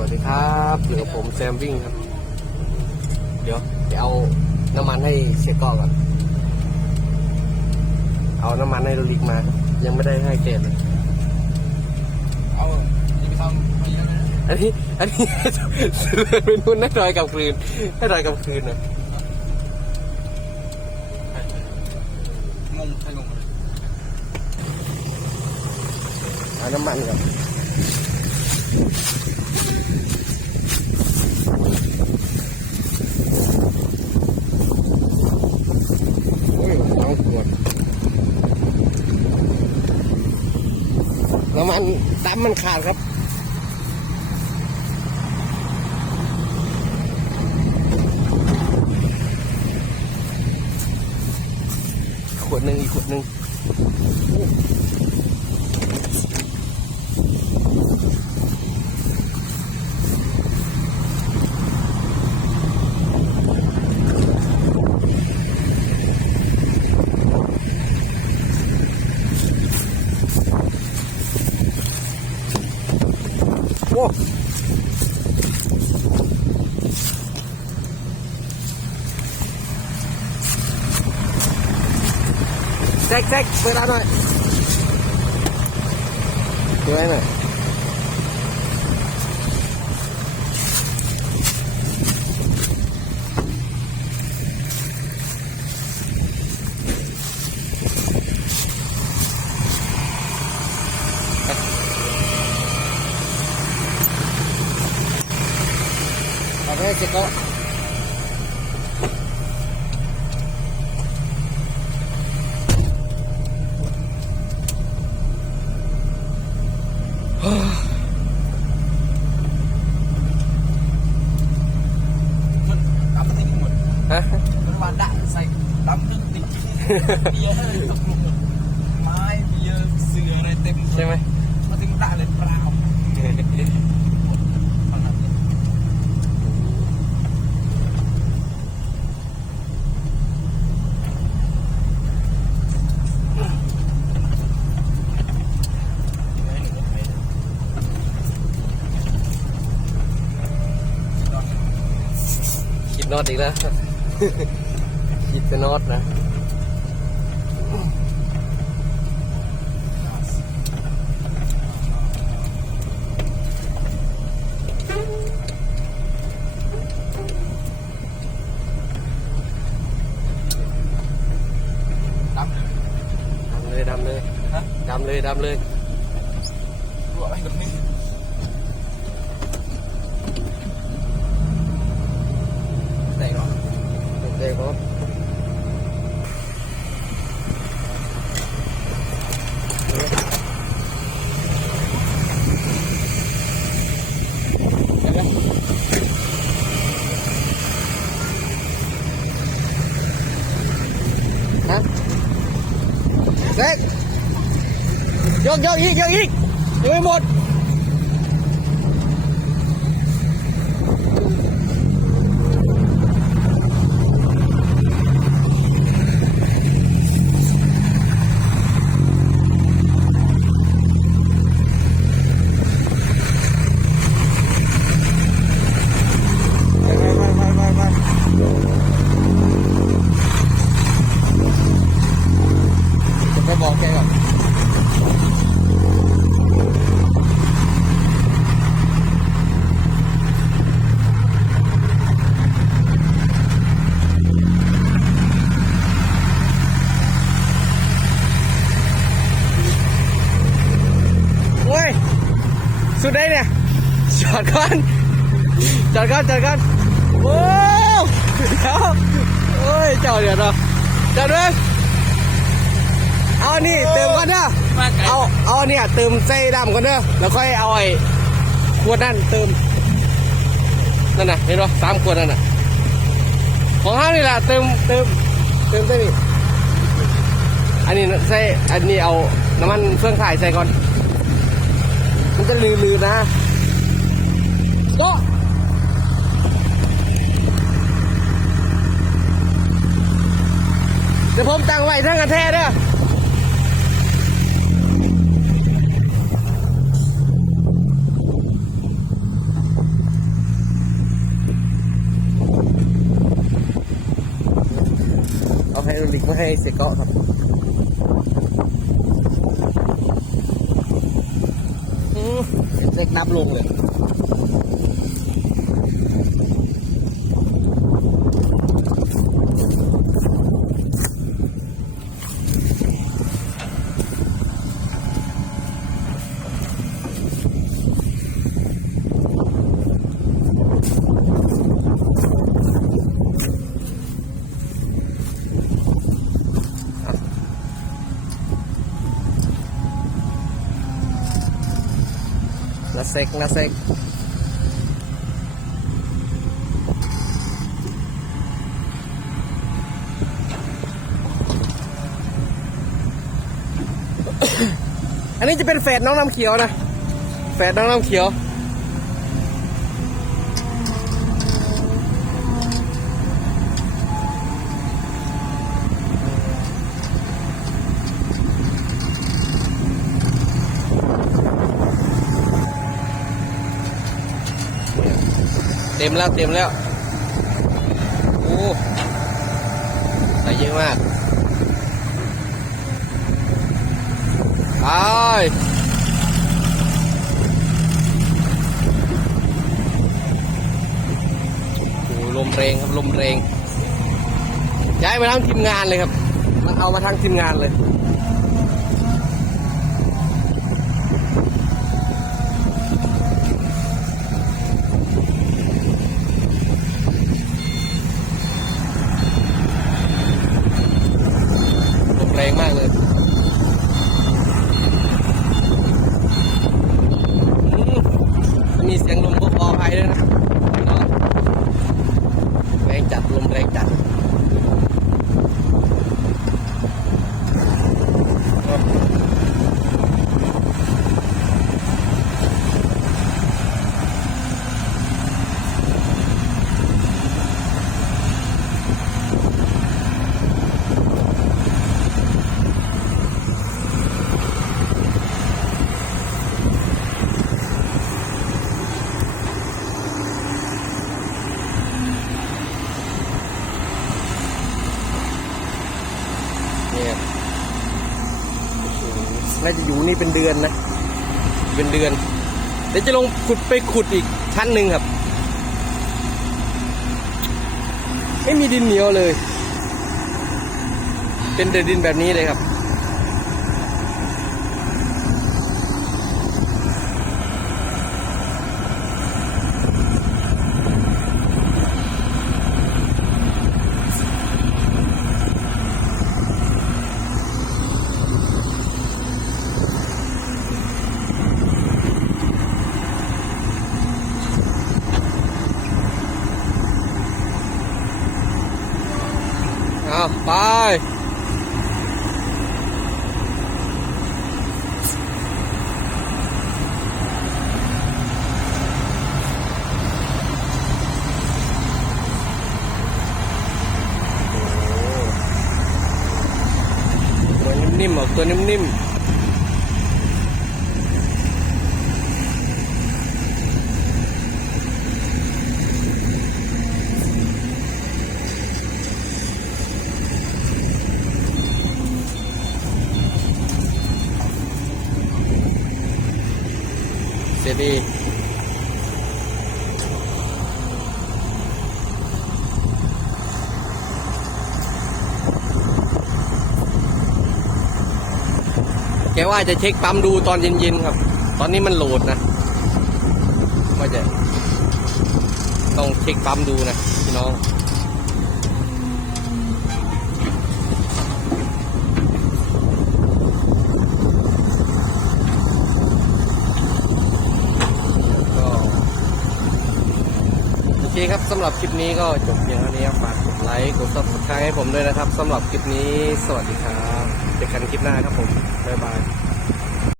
วัสดีครับอยู่กับผมแซมวิ่งครับ เดี๋ยวจะเอาน้ำมันให้เสียก่อก่อน เอาน้ำมันให้โรลิกมา ยังไม่ได้ให้เกตเลยเอาจะไปทำไปยังไงอันนี้ อันนี้ เป็นนุ่นให้ดอยกลับคืนให้ดอยกลับคืนนะงงใครงงเอาน้ำมันก่อนโอ้ยน้องปวดน้ำ มันดำมันขาดครับขวดหนึ่งอีกขวดหนึ่ง โอ้แจ็คแจ็คเปิดร้านหน่อยดูให้หน่อยเอาไปให้เสร็จก็ มันดำทิ้งหมด ฮะ มันมาด่าใส่ดำทิ้งทิ้งเบียร์ตกลงไม้เบียร์เสืออะไรเต็ม ใช่ไหม มาถึงด่าเลยเปล่าฟังนั้นเลยไม่หนูไม่ ขีด น็อตอีกแล้วขีดเป็นน็อตนะดำเลยดำเลยดำเลย เด็กครับเห็นไหมฮะเด็กยกยกอีกยกอีกยังไม่หมด ไปไปไปไปไป จะไปบอกแกก่อนโอ้ย สุดได้เนี่ย จอดก่อนจอดก่อนจอดก่อนโอ้เดี๋ยวโอ้ยเจ้าเดี๋ยวเนาะจอดเลยเอานี่เติมก่อนเด้อมาไกลเอาเอาเนี่ยเติมใส่ดำก่อนเด้อแล้วค่อยเอาไอ้ขวดนั่นเติมนั่นน่ะเห็นปะสามขวดนั่นน่ะของห้างนี่แหละเติมเติมเติมใส่นี่อันนี้ใส่อันนี้เอาน้ำมันเครื่องถ่ายใส่ก่อน มันจะลือๆนะ เดี๋ยวผมตั้งไว้ทั้งกระแทเด้อเอาให้ลิกมาให้เสกเกาะครับเสกนับลงเลย เซกนะเซกอันนี้จะเป็นแฝดน้องน้ำเขียวนะแฝดน้องน้ำเขียว ต็มแล้วเต็มแล้วโอ้ใส่เยอะมากไปโอ้ลมแรงครับลมแรงย้ายมาทั้งทีมงานเลยครับ มันเอามาทั้งทีมงานเลย ลมแรงมากเลยอืมมันมีเสียงลมก็พอภัยด้วยนะครับเนาะแรงจัดลมแรงจัดเนี่ยโอ้โห น่าจะอยู่นี่เป็นเดือนนะ เป็นเดือน เดี๋ยวจะลงขุดไปขุดอีกชั้นหนึ่งครับ ไม่มีดินเหนียวเลย เป็นแต่ดินแบบนี้เลยครับ ตัวนิ่มๆเสียดี แกว่าจะเช็คปั๊มดูตอนเย็นๆครับ ตอนนี้มันโหลดนะว่าจะต้องเช็คปั๊มดูนะพี่น้องก็โอเคครับสำหรับคลิปนี้ก็จบเพียงเท่านี้ครับฝากกดไลค์กด subscribe ให้ผมด้วยนะครับสำหรับคลิปนี้สวัสดีครับ เจอกันคลิปหน้าครับผม บ๊ายบาย